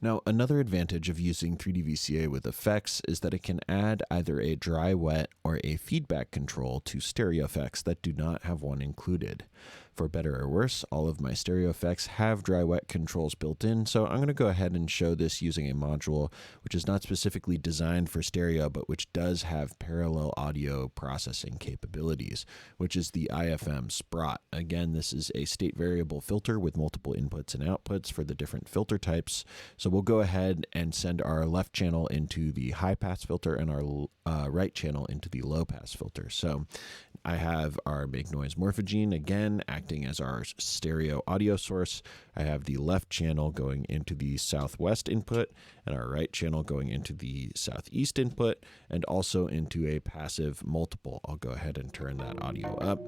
Now, another advantage of using 3D VCA with effects is that it can add either a dry wet or a feedback control to stereo effects that do not have one included. For better or worse, all of my stereo effects have dry wet controls built in, so I'm going to go ahead and show this using a module which is not specifically designed for stereo, but which does have parallel audio processing capabilities, which is the IFM Sprott. Again, this is a state variable filter with multiple inputs and outputs for the different filter types. So we'll go ahead and send our left channel into the high pass filter and our right channel into the low pass filter. So I have our make noise morphogene again acting as our stereo audio source. I have the left channel going into the southwest input and our right channel going into the southeast input and also into a passive multiple. I'll go ahead and turn that audio up.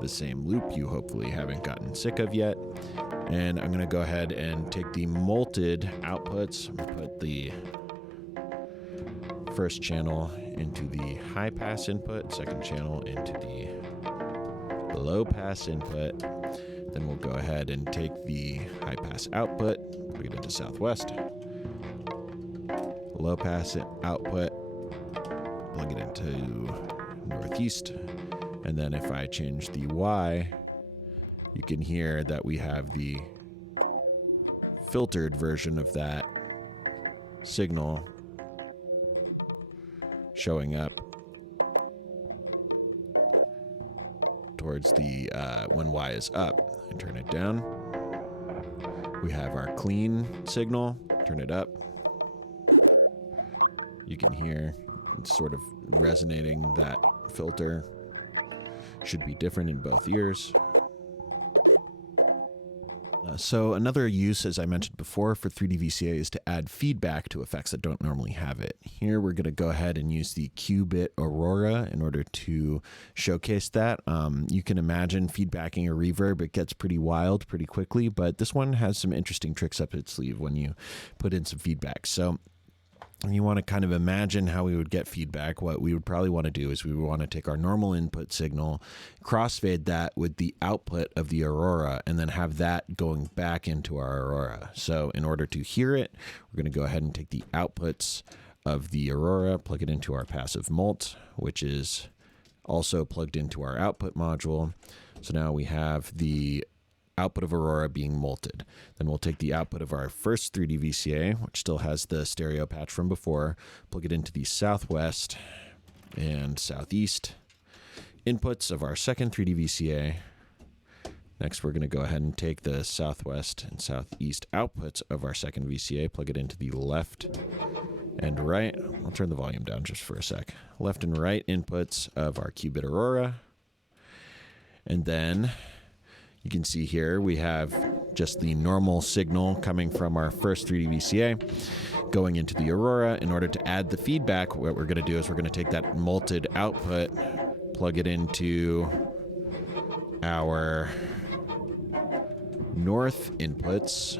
The same loop you hopefully haven't gotten sick of yet. And I'm going to go ahead and take the multed outputs and put the first channel into the high pass input, second channel into the low pass input. Then we'll go ahead and take the high pass output, plug it into southwest, low pass output, plug it into northeast. And then if I change the Y, you can hear that we have the filtered version of that signal showing up towards the when Y is up. I turn it down. We have our clean signal. Turn it up. You can hear it's sort of resonating. That filter should be different in both ears. So another use, as I mentioned before, for 3D VCA is to add feedback to effects that don't normally have it. Here we're going to go ahead and use the Qubit Aurora in order to showcase that. You can imagine feedbacking a reverb. It gets pretty wild pretty quickly, but this one has some interesting tricks up its sleeve when you put in some feedback. So you want to kind of imagine how we would get feedback. What we would probably want to do is we would want to take our normal input signal, crossfade that with the output of the Aurora, and then have that going back into our Aurora. So in order to hear it, we're going to go ahead and take the outputs of the Aurora, plug it into our passive mult, which is also plugged into our output module. So now we have the output of Aurora being multed. Then we'll take the output of our first 3D VCA, which still has the stereo patch from before, plug it into the southwest and southeast inputs of our second 3D VCA. Next, we're going to go ahead and take the southwest and southeast outputs of our second VCA, plug it into the left and right. I'll turn the volume down just for a sec. Left and right inputs of our Qubit Aurora. And then you can see here we have just the normal signal coming from our first 3D VCA going into the Aurora. In order to add the feedback, what we're going to do is we're going to take that multed output, plug it into our north inputs,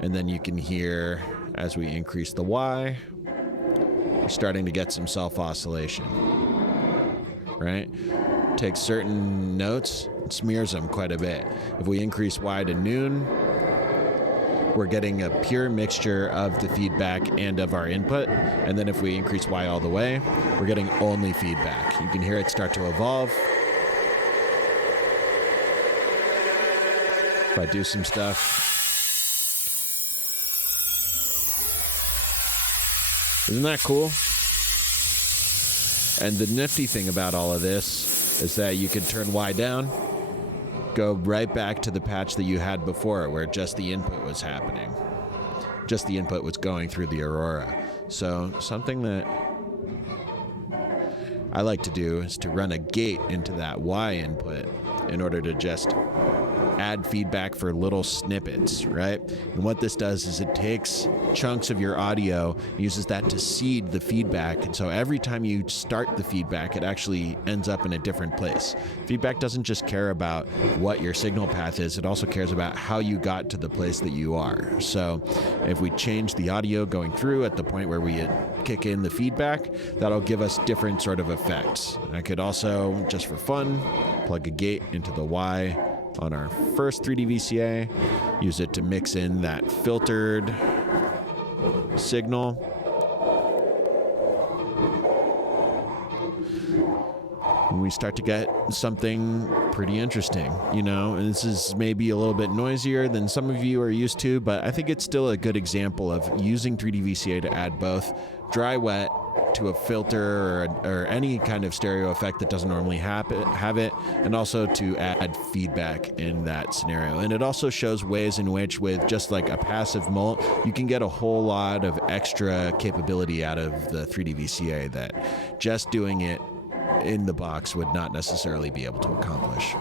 and then you can hear as we increase the Y, we're starting to get some self-oscillation, right? Takes certain notes and smears them quite a bit. If we increase Y to noon, we're getting a pure mixture of the feedback and of our input. And then if we increase Y all the way, we're getting only feedback. You can hear it start to evolve. If I do some stuff, isn't that cool? And the nifty thing about all of this is that you can turn Y down, go right back to the patch that you had before where just the input was happening. Just the input was going through the Aurora. So something that I like to do is to run a gate into that Y input in order to just add feedback for little snippets, right? And what this does is it takes chunks of your audio, uses that to seed the feedback. And so every time you start the feedback, it actually ends up in a different place. Feedback doesn't just care about what your signal path is, it also cares about how you got to the place that you are. So if we change the audio going through at the point where we kick in the feedback, that'll give us different sort of effects. I could also, just for fun, plug a gate into the Y on our first 3D VCA. Use it to mix in that filtered signal. And we start to get something pretty interesting, and this is maybe a little bit noisier than some of you are used to, but I think it's still a good example of using 3D VCA to add both dry wet to a filter or any kind of stereo effect that doesn't normally have it, and also to add feedback in that scenario. And it also shows ways in which, with just like a passive mult, you can get a whole lot of extra capability out of the 3D VCA that just doing it in the box would not necessarily be able to accomplish.